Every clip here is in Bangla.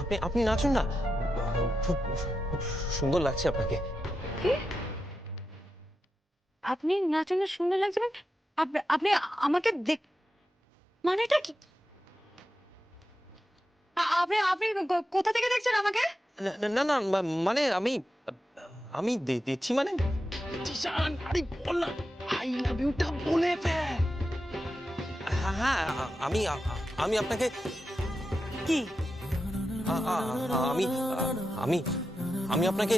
আপনি আপনি নাচুন না, খুব খুব সুন্দর লাগছে আপনাকে। কি? আপনি নাচলে সুন্দর লাগছে মানে? আপনি আমাকে দেখ, মানেটা কি? আপনি আপনি কোথা থেকে দেখছেন আমাকে? না না না, মানে আমি আমি দেখছি মানে। জিশান, আরে বল না, আই লাভ ইউটা বলে ফেল। হ্যাঁ হ্যাঁ, আমি আমি আপনাকে কি? আমি আমি আমি আপনাকে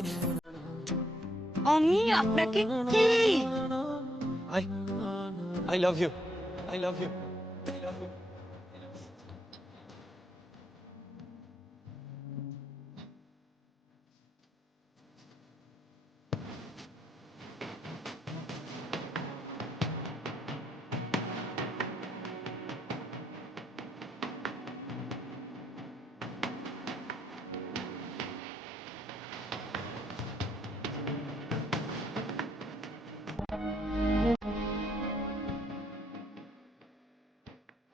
আমি আপনাকে কি? I I love you, I love you, I love you.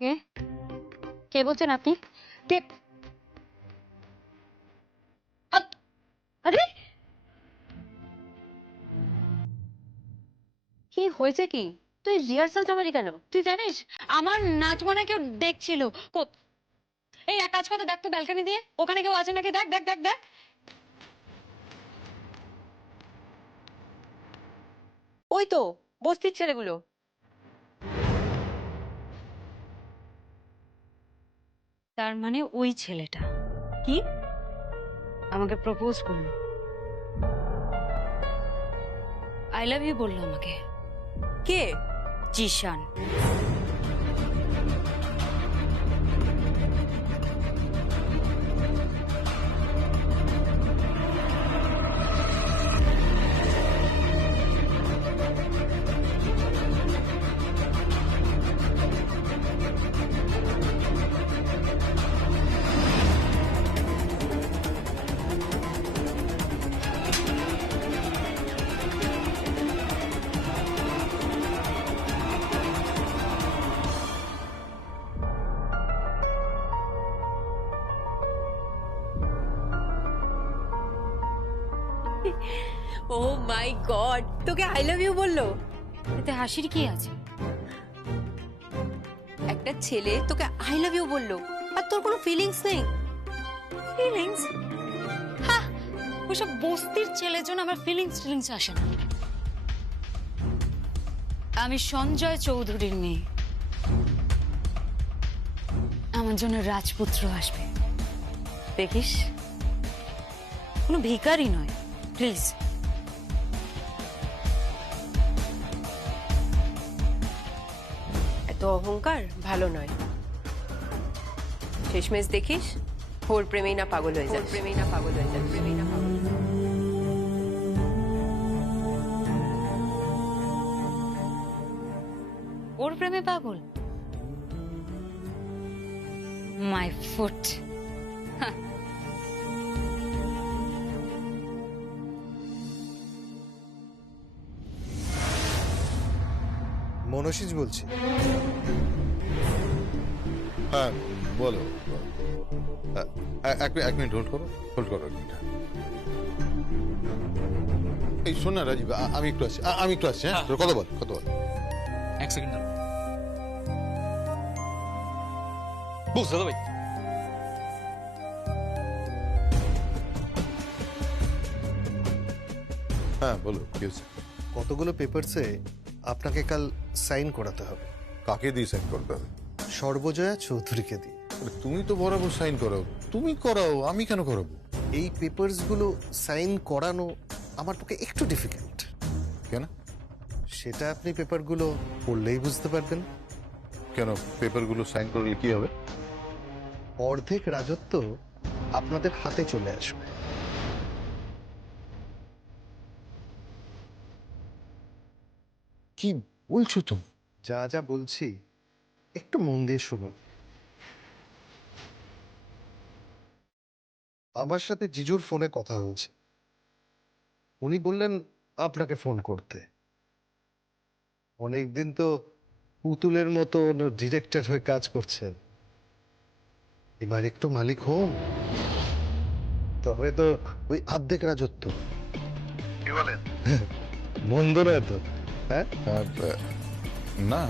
কে? কে বলছেন আপনি? কে? আরে কি হয়েছে কি? তুই রিহার্সাল জমালি কেন? তুই জানিস আমার নাচ মনে কেউ দেখছিল। এই এক কাজ করতে দেখ তো ব্যালকনি দিয়ে, ওখানে কেউ আছে নাকি? দেখ দেখ দেখ দেখ। ওই তো বস্তির ছেলেগুলো। তার মানে ওই ছেলেটা কি আমাকে প্রপোজ করলো, আই লাভ ইউ বললো আমাকে। কে? জিশান। ও মাই গড, তোকে আই লাভ ইউ বললো? এতে হাসির কি আছে? একটা ছেলে তোকে আই লাভ ইউ বললো আর তোর কোনো ফিলিংস নেই? ফিলিংস? হ্যাঁ, ওসব বস্তির ছেলের জন্য আমার ফিলিংস আসে না। আমি সঞ্জয় চৌধুরীর মেয়ে, আমার জন্য রাজপুত্র আসবে, দেখিস। কোনো ভিখারি নয়, প্লিজ। এত অহংকার ভালো নয়। শেষমেশ দেখিস ওর প্রেমেই না পাগল হয়ে যায়, প্রেমেই না পাগল হয়ে যায়, প্রেমেই না পাগল হয়ে যায়। ওর প্রেমে পাগল? My foot. মনসিজ বলছি। হ্যাঁ বলো। এক মিনিট হোল্ড করো, হোল্ড করো এক মিনিট। এই শোন না রাজীব, আমি একটু আসছি, আমি একটু আসছি। হ্যাঁ তোর কথা বল, কথা বল। এক সেকেন্ড দাঁড়াও। বুঝ দাদা ভাই। হ্যাঁ বলো, কি হয়েছে? কতগুলো পেপারসে আপনাকে কাল সাইন করাতে হবে। কাকে দিয়ে সাইন করতে হবে? সর্বজয়া চৌধুরীকে দিয়ে। আরে তুমি তো বরাবর সাইন করাও, তুমি করাও, আমি কেন করাবো? এই পেপারসগুলো সাইন করানো আমার পক্ষে একটু ডিফিকাল্ট। কেন? সেটা আপনি পেপারগুলো পড়লেই বুঝতে পারবেন। কেন পেপারগুলো সাইন করলে কি হবে? অর্ধেক রাজত্ব আপনাদের হাতে চলে আসবে। কি বলছো তুমি? যা যা বলছি একটু মন দিয়ে শুনুন। আমার সাথে জিজুর ফোনে কথা হয়েছে, উনি বললেন আপনাকে ফোন করতে। অনেকদিন তো পুতুলের মতো ডিরেক্টর হয়ে কাজ করছেন, এবার একটু মালিক হোম, তবে তো ওই অর্ধেক রাজত্ব। কি বলেন? মন্দ নয় তো, হ্যাঁ? না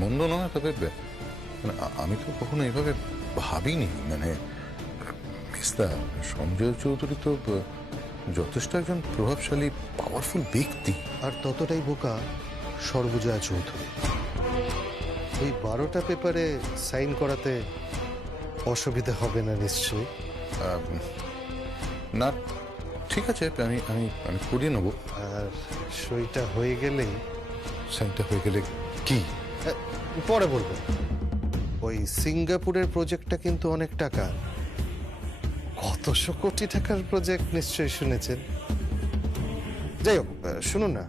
মন্দ নয়, তবে মানে আমি তো কখনো এইভাবে ভাবিনি। মানে মিস্তা সঞ্জয় চৌধুরী তো যথেষ্ট একজন প্রভাবশালী পাওয়ারফুল ব্যক্তি। আর ততটাই বোকা সর্বজয়া চৌধুরী। ওই 12টা পেপারে সাইন করাতে অসুবিধা হবে না নিশ্চয়ই? না ঠিক আছে, আমি আমি আমি করিয়ে নেবো। আর সইটা হয়ে গেলেই সাইনটা হয়ে গেলে কি? পরে বলবো। ওই সিঙ্গাপুরের প্রজেক্টটা কিন্তু অনেক টাকা, কতশো কোটি টাকার প্রজেক্ট নিশ্চয়ই শুনেছেন। যাই হোক, শুনুন না,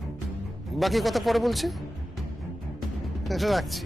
বাকি কথা পরে বলছি, রাখছি।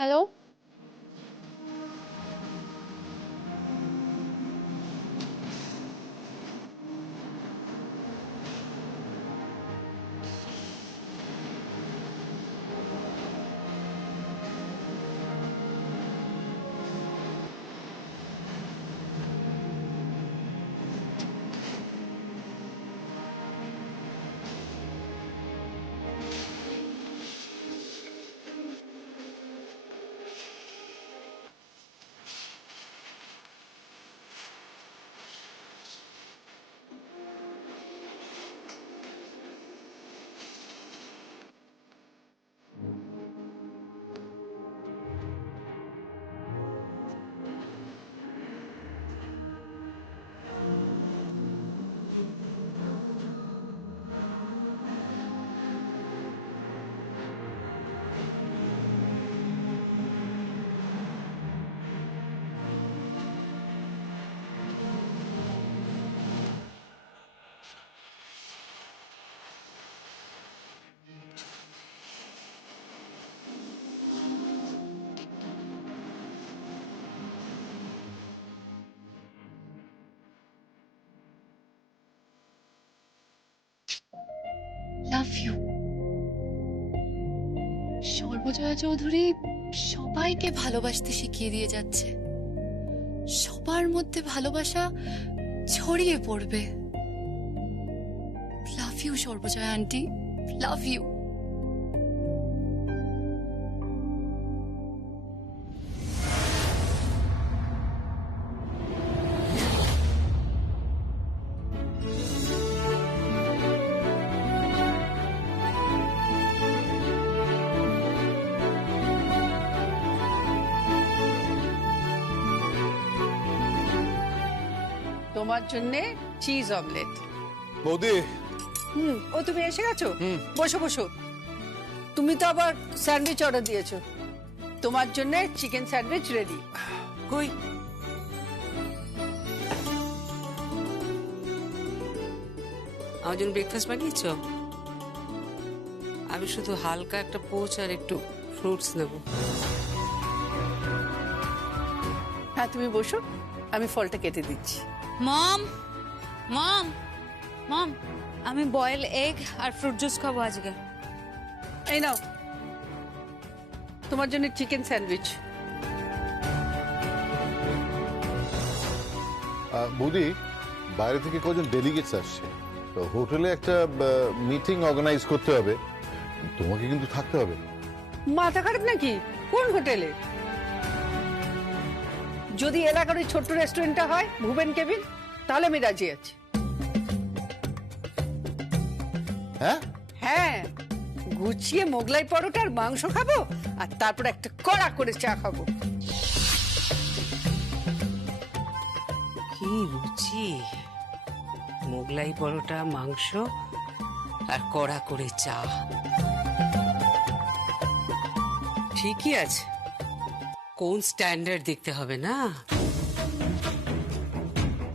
Hello, love you. Sarbajaya Chowdhury সবাইকে ভালোবাসতে শিখিয়ে দিয়ে যাচ্ছে, সবার মধ্যে ভালোবাসা ছড়িয়ে পড়বে। Love you Sarbajaya aunty, love you. তোমার জন্য চিজ অমলেট। বৌদি, ও তুমি এসে গেছো? বসো বসো। তুমি তো আবার স্যান্ডউইচ অর্ডার দিয়েছো, তোমার জন্য চিকেন স্যান্ডউইচ রেডি। কই আমার জন্য ব্রেকফাস্ট বানিয়েছো? আমি শুধু হালকা একটা পোচ আর একটু ফ্রুটস নেব। হ্যাঁ তুমি বসো, আমি ফলটা কেটে দিচ্ছি। মম, মম, মম, আমি বয়েল এগ আর ফ্রুট জুস খাবো আজকে। এই নাও তোমার জন্য চিকেন স্যান্ডউইচ। বৌদি, বাইরে থেকে কজন ডেলিগেটস আসছে, তো হোটেলে একটা মিটিং অর্গানাইজ করতে হবে, তোমাকে কিন্তু থাকতে হবে। মাথা খারাপ নাকি? কোন হোটেলে? যদি এলাকার ওই ছোট্ট রেস্টুরেন্টটা হয় ভুবেন কেবিন, তাহলে আমি রাজি আছি। হ্যাঁ হ্যাঁ, গুছিয়ে মোগলাই পরোটার মাংস খাবো আর তারপর একটা কড়া করে চা খাবো। কি রুচি! মোগলাই পরোটা, মাংস আর কড়া করে চা। ঠিকই আছে, কোন স্ট্যান্ডার্ড দেখতে হবে না?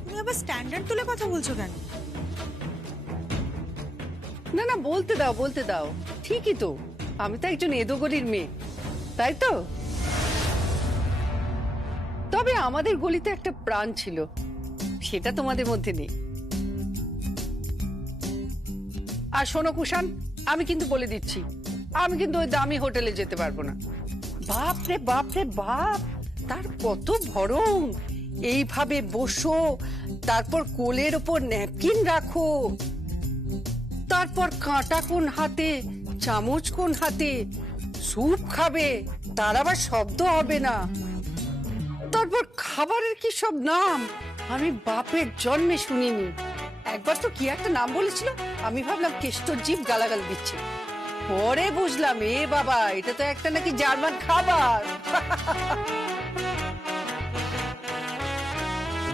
তুমি আবার স্ট্যান্ডার্ড তুলে কথা বলছো কেন? না না, বলতে দাও বলতে দাও। ঠিকই তো, আমি তো একজন এদোগলির মেয়ে, তাই তো? তবে আমাদের গলিতে একটা প্রাণ ছিল, সেটা তোমাদের মধ্যে নেই। আর শোনো কুষাণ, আমি কিন্তু বলে দিচ্ছি, আমি কিন্তু ওই দামি হোটেলে যেতে পারবো না। বাপ রে বাপ রে বাপ, তার কত ভরং! এইভাবে বসো, তারপর কোলের ওপর ন্যাপকিন রাখো, তারপর কাঁটা কোন হাতে, চামচ কোন হাতে, স্যুপ খাবে, তার আবার শব্দ হবে না। তারপর খাবারের কি সব নাম, আমি বাপের জন্মে শুনিনি। একবার তো কি একটা নাম বলেছিল, আমি ভাবলাম কেষ্টর জিভ গালাগাল দিচ্ছে। পরে বুঝলাম এ বাবা, এটা তো একটা নাকি জার্মান খাবার।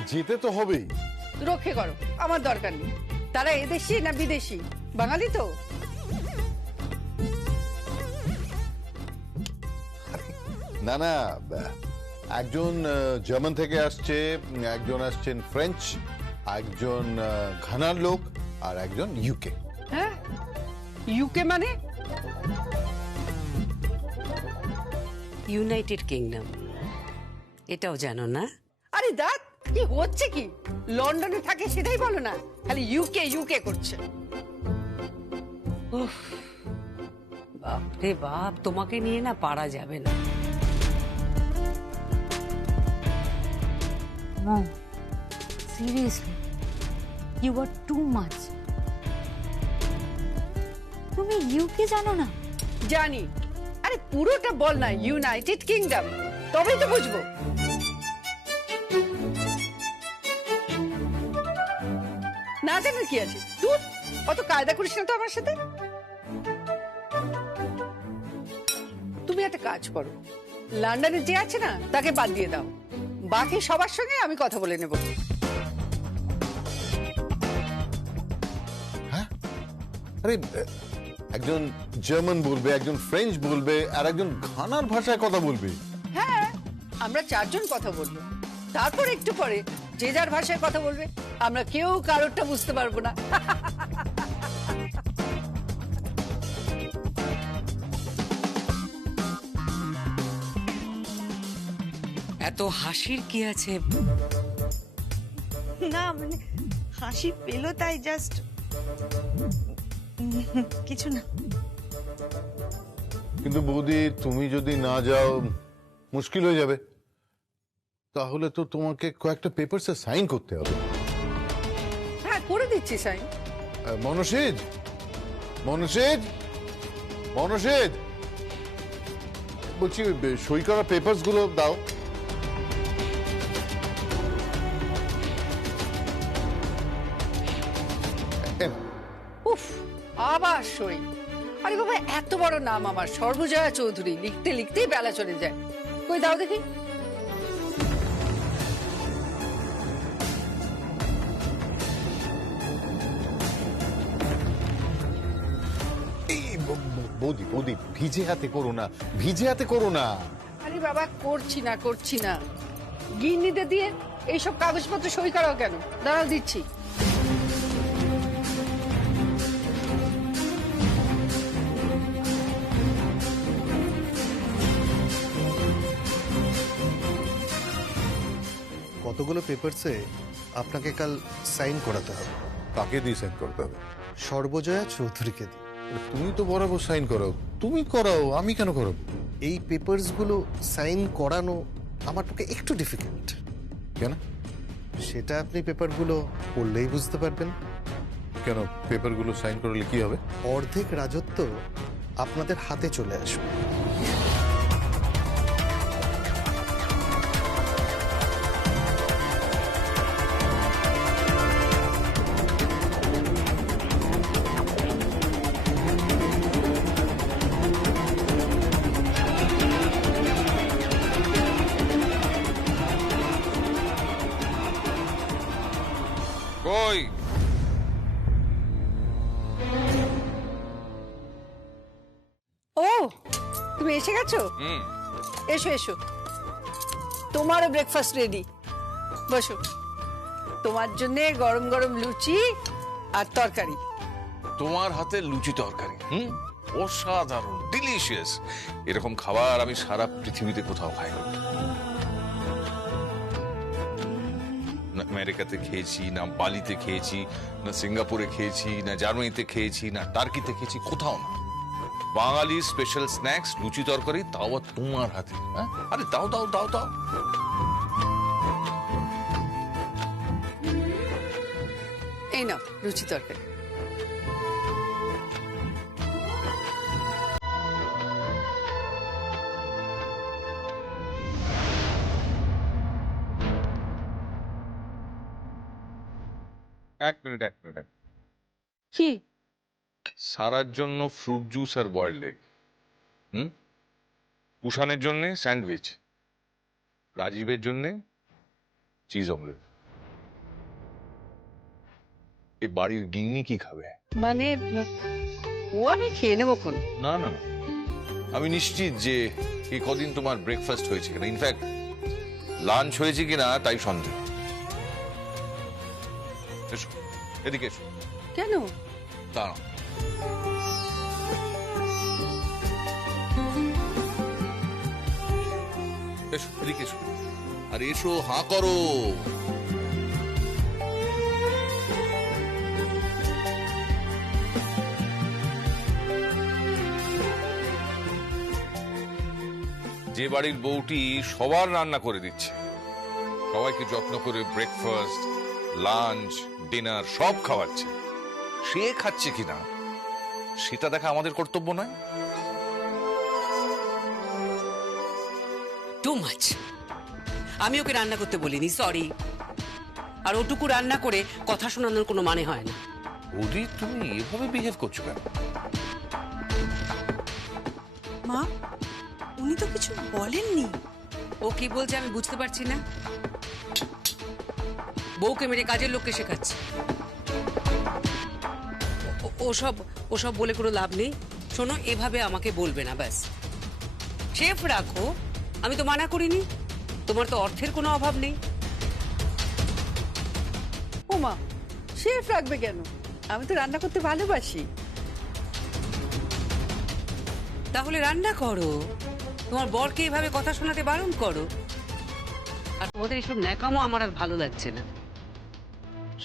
যেতে তো হবেই। রক্ষে করো, আমার দরকার নেই। তারা এদেশি না বিদেশি? বাঙালি তো। না না, একজন জার্মান থেকে আসছে, একজন আসছেন ফ্রেঞ্চ, একজন ঘানার লোক, আর একজন ইউকে। হ্যাঁ, ইউকে মানে? ইউনাইটেড কিংডম, এটাও জানো না? আরে দাঁত, কি হচ্ছে কি? লন্ডনে থাকে সেটাই বলো না, খালি ইউকে ইউকে করছে। উফ, বাপরে বাপ, তোমাকে নিয়ে না পারা যাবে না। Mom, seriously you are too much. তুমি ইউকে জানো না? জানি, আরে পুরোটা বল না, ইউনাইটেড কিংডম, তবেই তো বুঝবো। না জানার কি আছে, তুই অত কায়দা করিস না তো আমার সাথে। তুমি একটা কাজ করো, লন্ডনে যে আছে না তাকে বাদ দিয়ে দাও, বাকি সবার সঙ্গে আমি কথা বলে নেব। হ্যাঁ, আরে একজন জার্মান বলবে, একজন ফ্রেঞ্চ বলবে, আর একজন ঘানার ভাষায় কথা বলবে। হ্যাঁ, আমরা চারজন কথা বলবো, তারপর একটু পরে যে যার ভাষায় কথা বলবে, আমরা কেউ কারোরটা বুঝতে পারবো না। এত হাসির কি আছে? না মানে হাসি পেলো তাই জাস্ট, কিছু না। কিন্তু বৌদি, তুমি যদি না যাও মুশকিল হয়ে যাবে। তাহলে তো তোমাকে কয়েকটা পেপারসে সাইন করতে হবে। হ্যাঁ, করে দিচ্ছি সাইন। মনসেজ, মনসেজ, মনসেজ, বলছি সই করা পেপারস গুলো দাও। উফ, আবার সই! আরে বাবা, এত বড় নাম আমার, সর্বজয়া চৌধুরী, লিখতে লিখতেই বেলা চলে যায়। কই দাও দেখি। বৌদি বৌদি, ভিজে হাতে করো না, ভিজে হাতে করো না। আরে বাবা, করছি না করছি না, গিন্নিতে দিয়ে এইসব কাগজপত্র সই করাও কেন? দাঁড়াও, দিচ্ছি। কতগুলো পেপারসে আপনাকে কাল সাইন করাতে হবে। কাকে দিয়ে সাইন করতে হবে? সর্বজয়া চৌধুরীকে দিয়ে। তুমি তো বরাবর সাইন করাও, তুমি করাও, আমি কেন করাবো? এই পেপারসগুলো সাইন করানো আমার পক্ষে একটু ডিফিকাল্ট। কেন? সেটা আপনি পেপারগুলো পড়লেই বুঝতে পারবেন। কেন, পেপারগুলো সাইন করলে কি হবে? অর্ধেক রাজত্ব আপনাদের হাতে চলে আসবে। কই? ও তুমি এসে গেছো? হুম। এসো এসো, তোমারও ব্রেকফাস্ট রেডি, বসো। তোমার জন্য গরম গরম লুচি আর তরকারি। তোমার হাতে লুচি তরকারি? অসাধারণ, ডিলিশিয়াস। এরকম খাবার আমি সারা পৃথিবীতে কোথাও খাইনি। না আমেরিকাতে খেয়েছি, না বালিতে খেয়েছি, না সিঙ্গাপুরে খেয়েছি, না জার্মানিতে খেয়েছি, না টার্কিতে খেয়েছি, কোথাও না। বাঙালি স্পেশাল স্ন্যাক্স লুচি তরকারি, তাও তোমার হাতে। আরে দাও দাও দাও দাও। এই নাও লুচি তরকারি। এক মিনিট এক মিনিট। কি? সারার জন্য ফ্রুট জুস আর বয়েলড এগ, কুষাণের জন্য স্যান্ডউইচ, রাজীবের জন্য চিজ অমলেট। এই বাড়ির গিন্নি কি খাবে? মানে ও আমি খেয়ে নেবো কোন? না না না, আমি নিশ্চিত যে এই কদিন তোমার ব্রেকফাস্ট হয়েছে কিনা, ইনফ্যাক্ট লাঞ্চ হয়েছে কিনা তাই সন্দেহ। এসো, এদিকে এসো। কেন? দাঁড়াও। এসো, এদিকে এসো। আরে এসো, হাঁ করো। যে বাড়ির বউটি সবার রান্না করে দিচ্ছে, সবাইকে যত্ন করে ব্রেকফাস্ট, লাঞ্চ, ডিনার সব খাওয়াচ্ছে, সে খাচ্ছে কিনা সেটা দেখা আমাদের কর্তব্য নয়? Too much. আমি ওকে রান্না করতে বলিনি, সরি। আর ওটুকু রান্না করে কথা শোনানোর কোনো মানে হয় না। বৌদি, তুমি এভাবে বিহেভ করছো কেন? মা, উনি তো কিছু বলেননি। ও কি বলছে আমি বুঝতে পারছি না। বউকে মেরে কাজের লোককে শেখাচ্ছে। ওসব বলে কোনো লাভ নেই। শোনো, এভাবে আমাকে বলবে না, ব্যাস। শেফ রাখো, আমি তো মানা করিনি। তোমার তো অর্থের কোনো অভাব নেই। ও মা, শেফ রাখবে কেন? আমি তো রান্না করতে ভালোবাসি। তাহলে রান্না করো, তোমার বরকে এভাবে কথা শোনাতে বারণ করো। আর তোমাদের এসব ন্যাকামো আমার আর ভালো লাগছে না।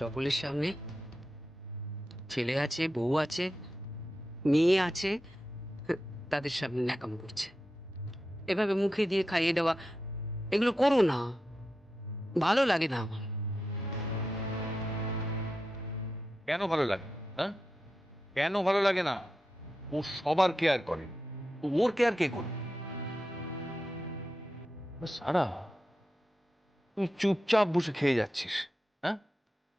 সকলের সামনে ছেলে আছে, বউ আছে, মেয়ে আছে, তাদের সামনে ন্যাকামো করছে। এভাবে মুখে দিয়ে খাইয়ে দেওয়া, এগুলো করো না, ভালো লাগে না আমার। কেন ভালো লাগে? হ্যাঁ, কেন ভালো লাগে না? ও সবার কেয়ার করে, ওর কেয়ার কে করে? সারা, তুই চুপচাপ বসে খেয়ে যাচ্ছিস, হ্যাঁ?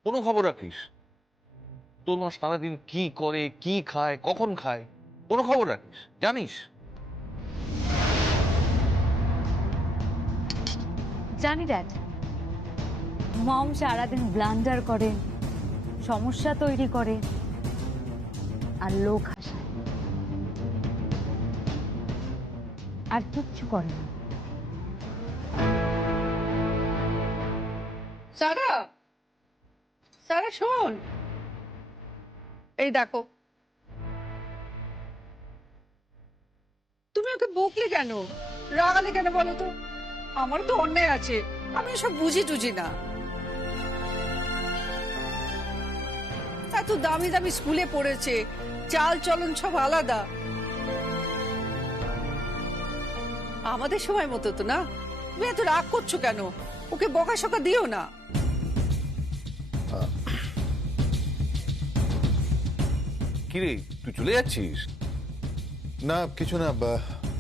কোনো খবর রাখিস? তোর মা সারাদিন কি করে, কি খায়, কখন খায়, কোনো খবর রাখিস? জানিস? জানি ড্যাড, মম সারাদিন ব্লান্ডার করে, সমস্যা তৈরি করে আর লোক হাসায়, আর কিচ্ছু করে না। সারা, সারা শোন, এই দেখো। তুমি ওকে বকলে কেন, রাগালে কেন বলো তো? আমার তো অন্যায় আছে, আমি সব বুঝি টুঝি না। এত দামি দামি স্কুলে পড়েছে, চাল চলন সব আলাদা। আমাদের সময় মতো তো না। তুমি এত রাগ করছো কেন? ওকে বকাশকা দিও না। কিরে, তুই চলে যাচ্ছিস? না কিছু না,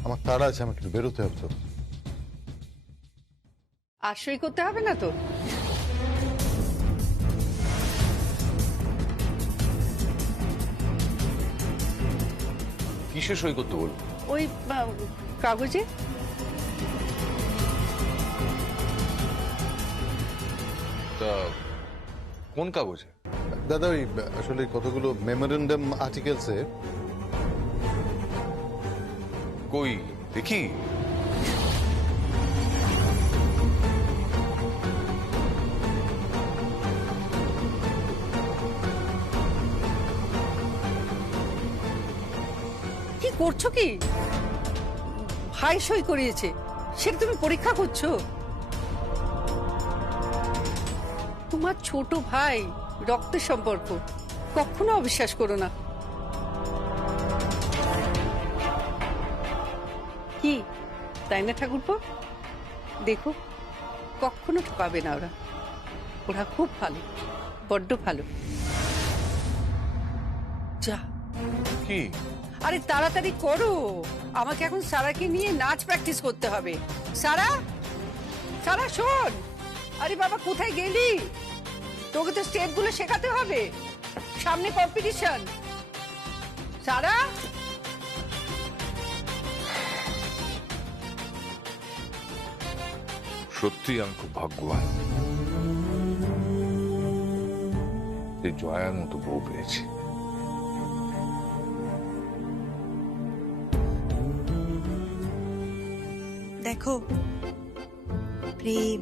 আমার তাড়া আছে, আমাকে একটু বেরোতে হবে তো। আর সই করতে হবে না তো? কিসে সই করতে বলবো? ওই কাগজে। তা কোন কাগজে? দাদা ওই আসলে কতগুলো মেমোরেন্ডাম আর্টিকেলসে। কই দেখি। কি করছো কি? ভাই সই করিয়েছে, সেটা তুমি পরীক্ষা করছো? তোমার ছোট ভাই, রক্তের সম্পর্ক, কখনো অবিশ্বাস করো না। কি তাই না ঠাকুরপো? দেখো, কখনো ঠকাবে না ওরা। ওরা খুব ভালো, বড্ড ভালো। যা, কি? আরে তাড়াতাড়ি করো, আমাকে এখন সারাকে নিয়ে নাচ প্র্যাকটিস করতে হবে। সারা, সারা শোন। আরে বাবা, কোথায় গেলি? তোকে তো স্টেপগুলো শেখাতে হবে, সামনে কম্পিটিশন। সারা, সত্যি আমি খুব ভাগ্যবান যে জয়ার মতো বউ পেয়েছি। দেখো, প্রেম